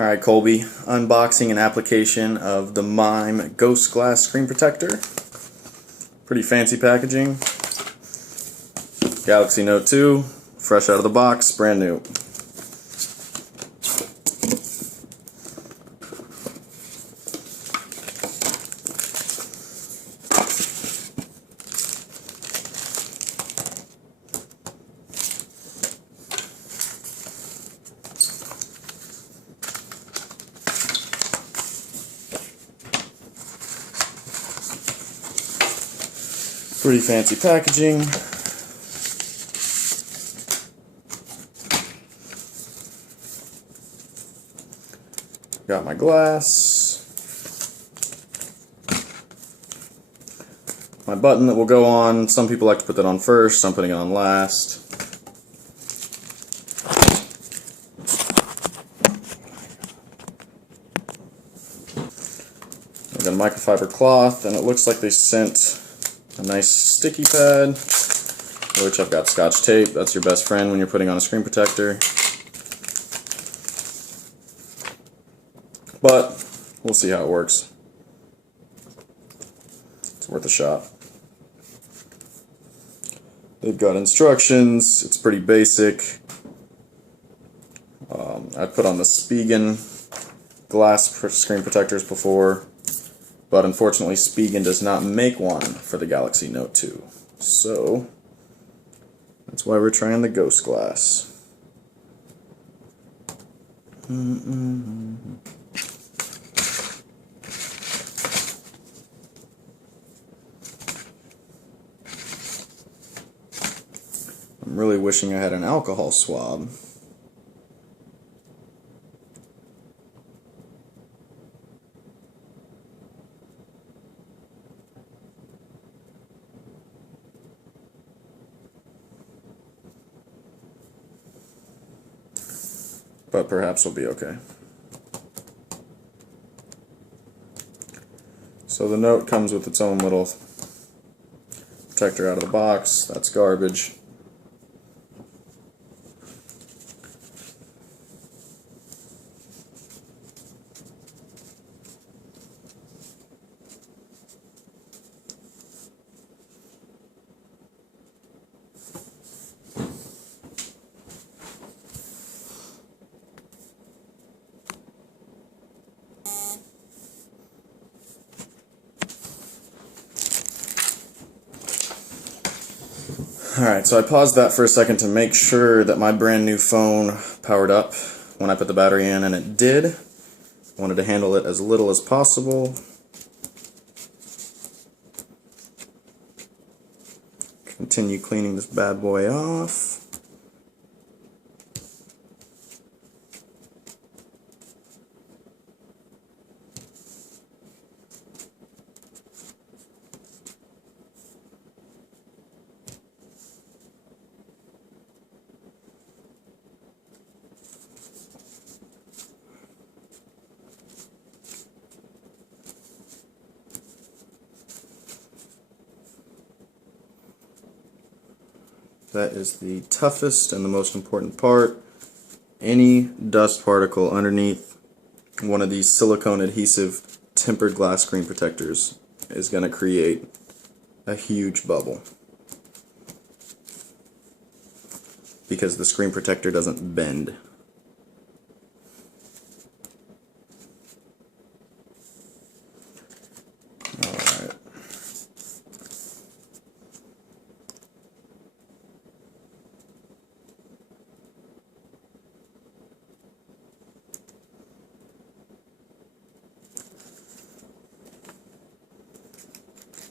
Alright, Colby, unboxing an application of the Mime Ghost Glass Screen Protector. Pretty fancy packaging. Galaxy Note 2, fresh out of the box, brand new. Pretty fancy packaging. Got my glass. My button that will go on. Some people like to put that on first, I'm putting it on last. I've got a microfiber cloth, and it looks like they sent a nice sticky pad, which I've got Scotch tape. That's your best friend when you're putting on a screen protector. But we'll see how it works. It's worth a shot. They've got instructions. It's pretty basic. I put on the Spigen glass screen protectors before, but unfortunately Spigen does not make one for the Galaxy Note 2. So that's why we're trying the Ghost Glass. I'm really wishing I had an alcohol swab. But perhaps we'll be okay. So the Note comes with its own little protector out of the box. That's garbage. Alright, so I paused that for a second to make sure that my brand new phone powered up when I put the battery in, and it did. I wanted to handle it as little as possible. Continue cleaning this bad boy off. That is the toughest and the most important part. Any dust particle underneath one of these silicone adhesive tempered glass screen protectors is going to create a huge bubble, because the screen protector doesn't bend. Alright.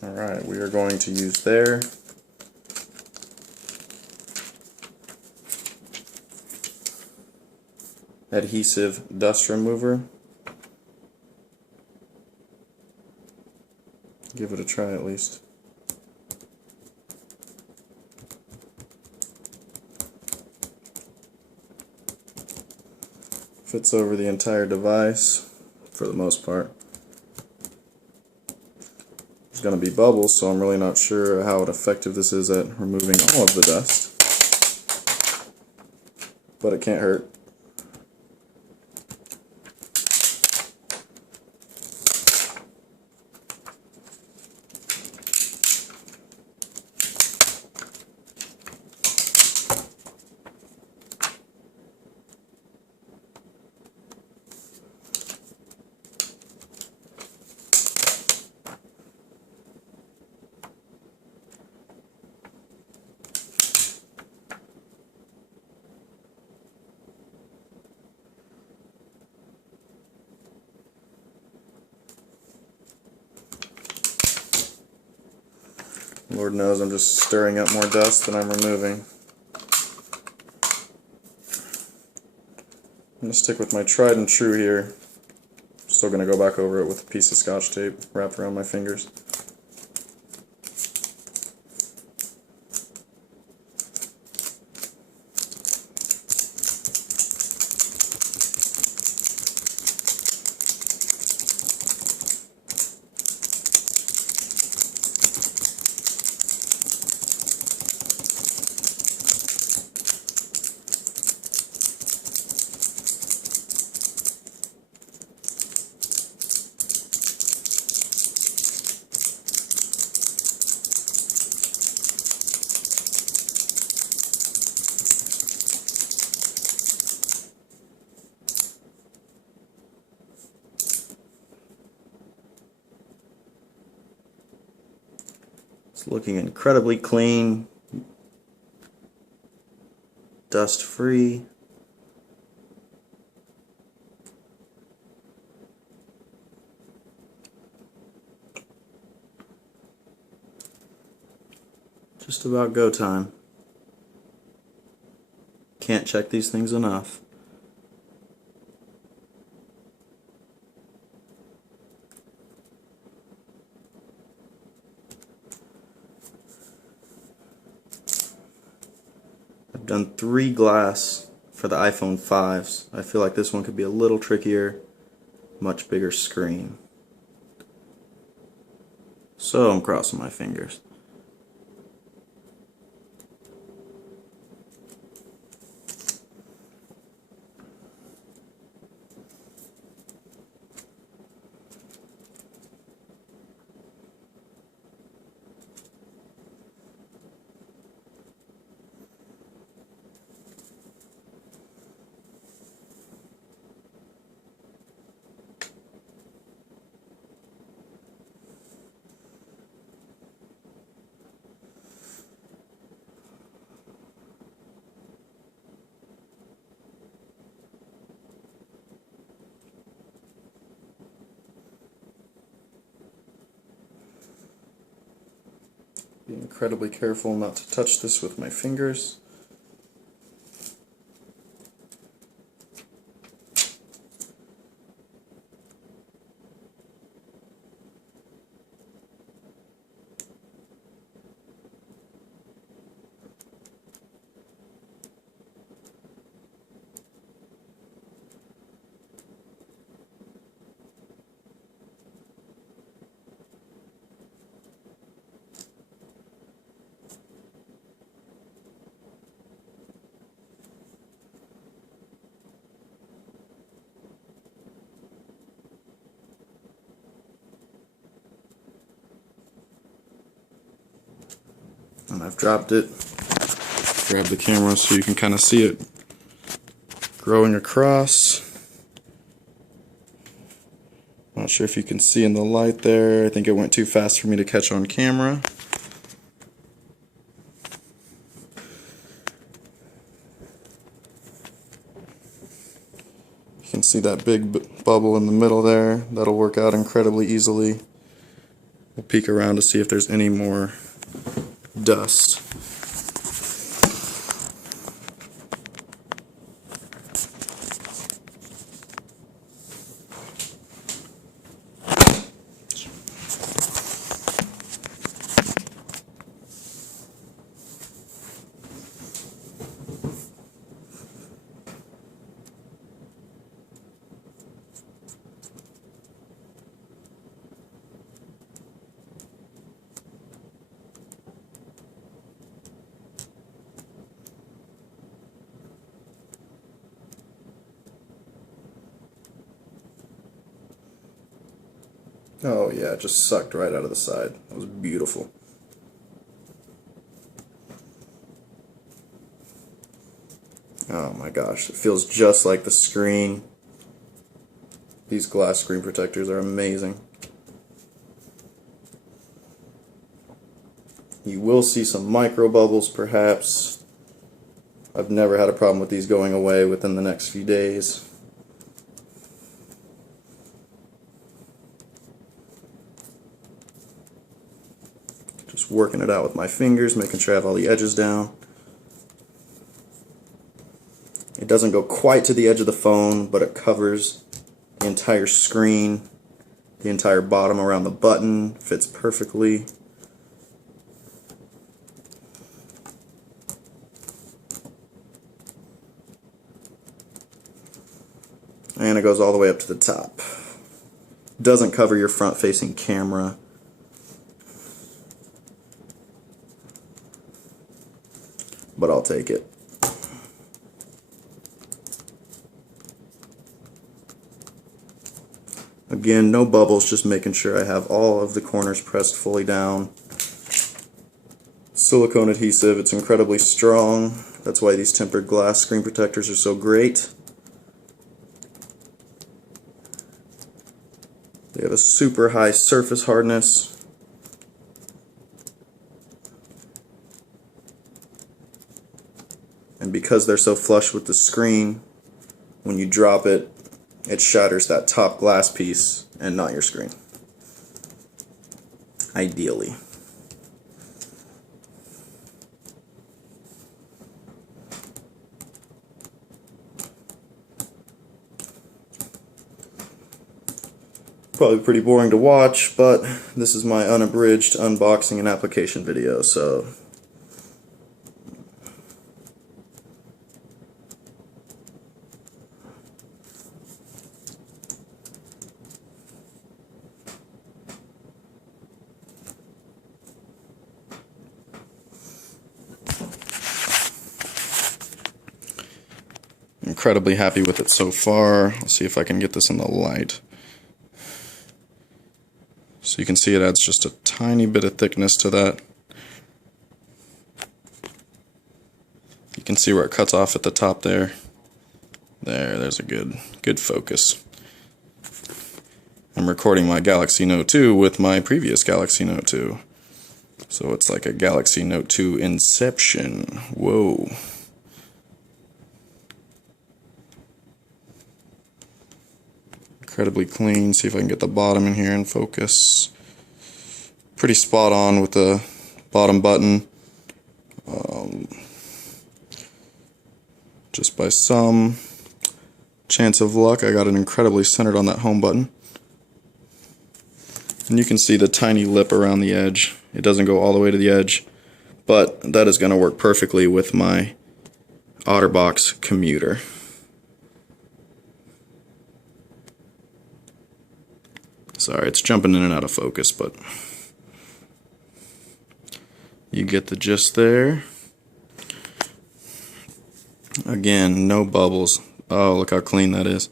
Alright, we are going to use their adhesive dust remover. Give it a try at least. Fits over the entire device for the most part. There's going to be bubbles, so I'm really not sure how effective this is at removing all of the dust. But it can't hurt. Lord knows I'm just stirring up more dust than I'm removing. I'm going to stick with my tried and true here. Still going to go back over it with a piece of Scotch tape wrapped around my fingers. It's looking incredibly clean, dust free. Just about go time. Can't check these things enough. I've done 3 glass for the iPhone 5s. I feel like this one could be a little trickier, much bigger screen. So I'm crossing my fingers. Be incredibly careful not to touch this with my fingers. And I've dropped it. Grab the camera so you can kind of see it growing across. Not sure if you can see in the light there. I think it went too fast for me to catch on camera. You can see that big bubble in the middle there. That'll work out incredibly easily. We'll peek around to see if there's any more dust. Oh yeah, it just sucked right out of the side. That was beautiful. Oh my gosh, it feels just like the screen. These glass screen protectors are amazing. You will see some micro bubbles perhaps. I've never had a problem with these going away within the next few days. Just working it out with my fingers, making sure I have all the edges down. It doesn't go quite to the edge of the phone, but it covers the entire screen, the entire bottom around the button, fits perfectly. And it goes all the way up to the top. Doesn't cover your front-facing camera. But I'll take it. Again, no bubbles, just making sure I have all of the corners pressed fully down. Silicone adhesive, it's incredibly strong. That's why these tempered glass screen protectors are so great. They have a super high surface hardness. And because they're so flush with the screen, when you drop it, it shatters that top glass piece and not your screen. Ideally. Probably pretty boring to watch, but this is my unabridged unboxing and application video, so incredibly happy with it so far. Let's see if I can get this in the light. So you can see it adds just a tiny bit of thickness to that. You can see where it cuts off at the top there. There's a good focus. I'm recording my Galaxy Note 2 with my previous Galaxy Note 2. So it's like a Galaxy Note 2 Inception. Whoa. Incredibly clean. See if I can get the bottom in here and focus. Pretty spot on with the bottom button. Just by some chance of luck, I got it incredibly centered on that home button. And you can see the tiny lip around the edge. It doesn't go all the way to the edge, but that is going to work perfectly with my OtterBox commuter. Sorry, it's jumping in and out of focus, but you get the gist there. Again, no bubbles. Oh, look how clean that is.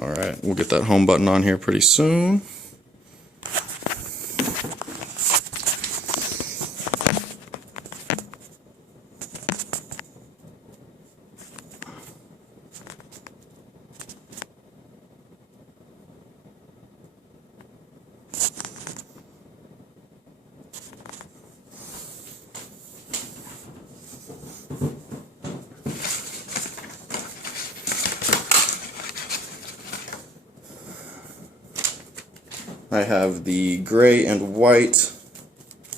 Alright, we'll get that home button on here pretty soon. I have the gray and white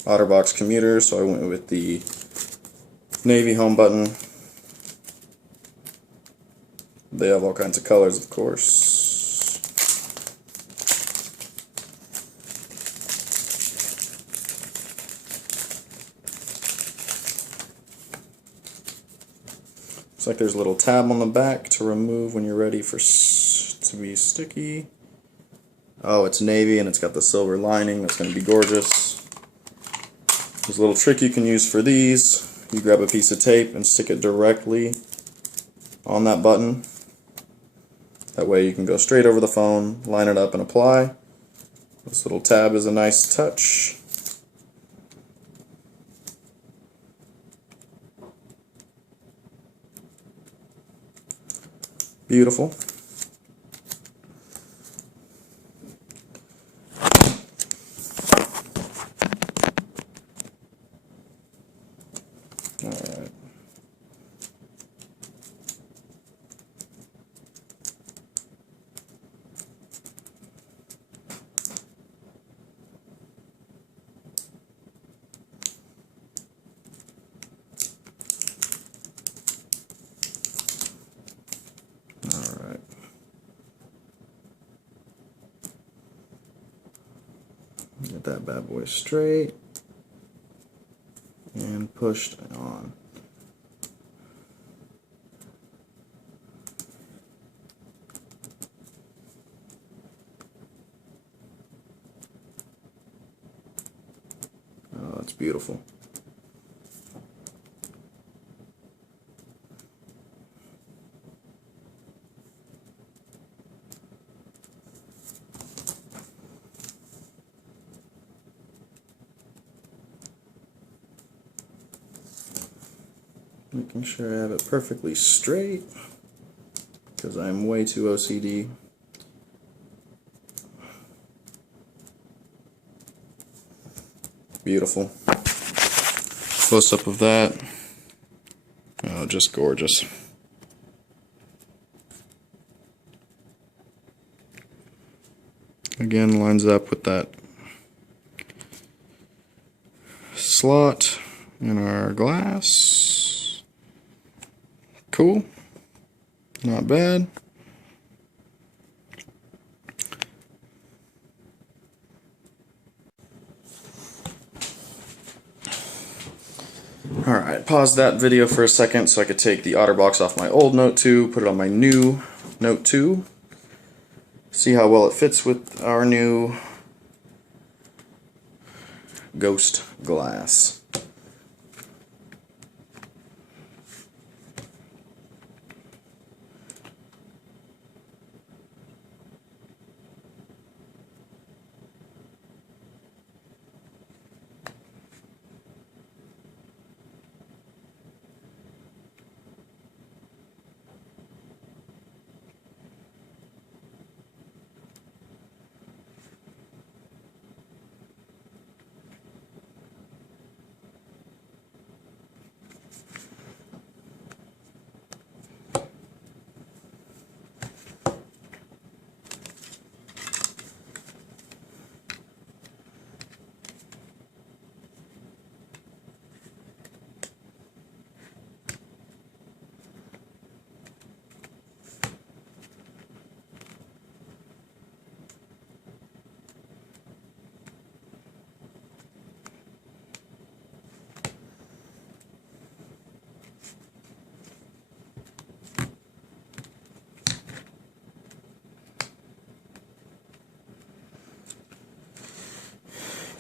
OtterBox commuter, so I went with the navy home button. They have all kinds of colors, of course. Looks like there's a little tab on the back to remove when you're ready for to be sticky. Oh, it's navy and it's got the silver lining. That's going to be gorgeous. There's a little trick you can use for these. You grab a piece of tape and stick it directly on that button. That way you can go straight over the phone, line it up and apply. This little tab is a nice touch. Beautiful. Alright. Get that bad boy straight and pushed on. Oh, that's beautiful. Making sure I have it perfectly straight because I'm way too OCD. Beautiful. Close up of that. Oh, just gorgeous. Again, lines up with that slot in our glass. Cool. Not bad. Alright, pause that video for a second so I could take the OtterBox off my old Note 2, put it on my new Note 2, see how well it fits with our new Ghost glass.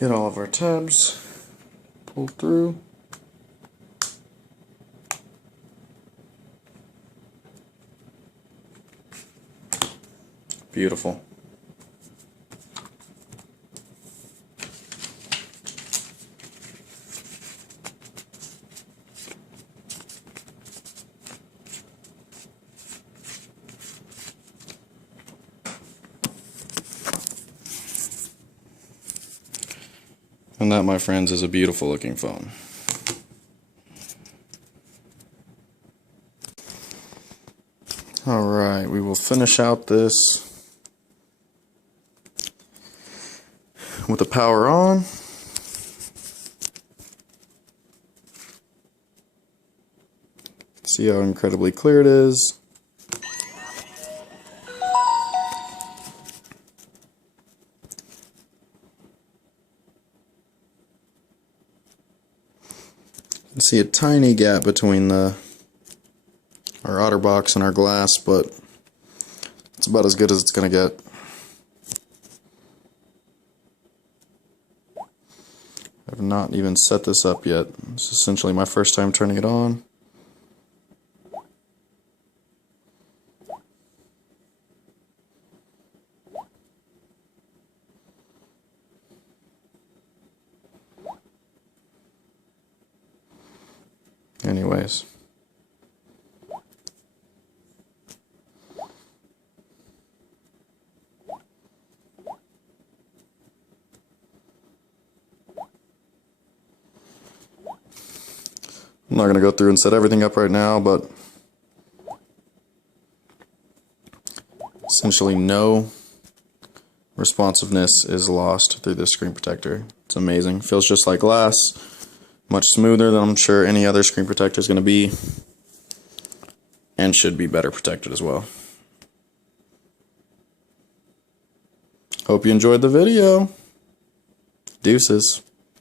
Get all of our tabs pulled through. Beautiful. And that, my friends, is a beautiful looking phone. Alright, we will finish out this with the power on. See how incredibly clear it is. You can see a tiny gap between our OtterBox and our glass, but it's about as good as it's going to get. I've not even set this up yet. It's essentially my first time turning it on. Anyways. I'm not going to go through and set everything up right now, but essentially no responsiveness is lost through this screen protector. It's amazing. Feels just like glass. Much smoother than I'm sure any other screen protector is going to be, and should be better protected as well. Hope you enjoyed the video. Deuces.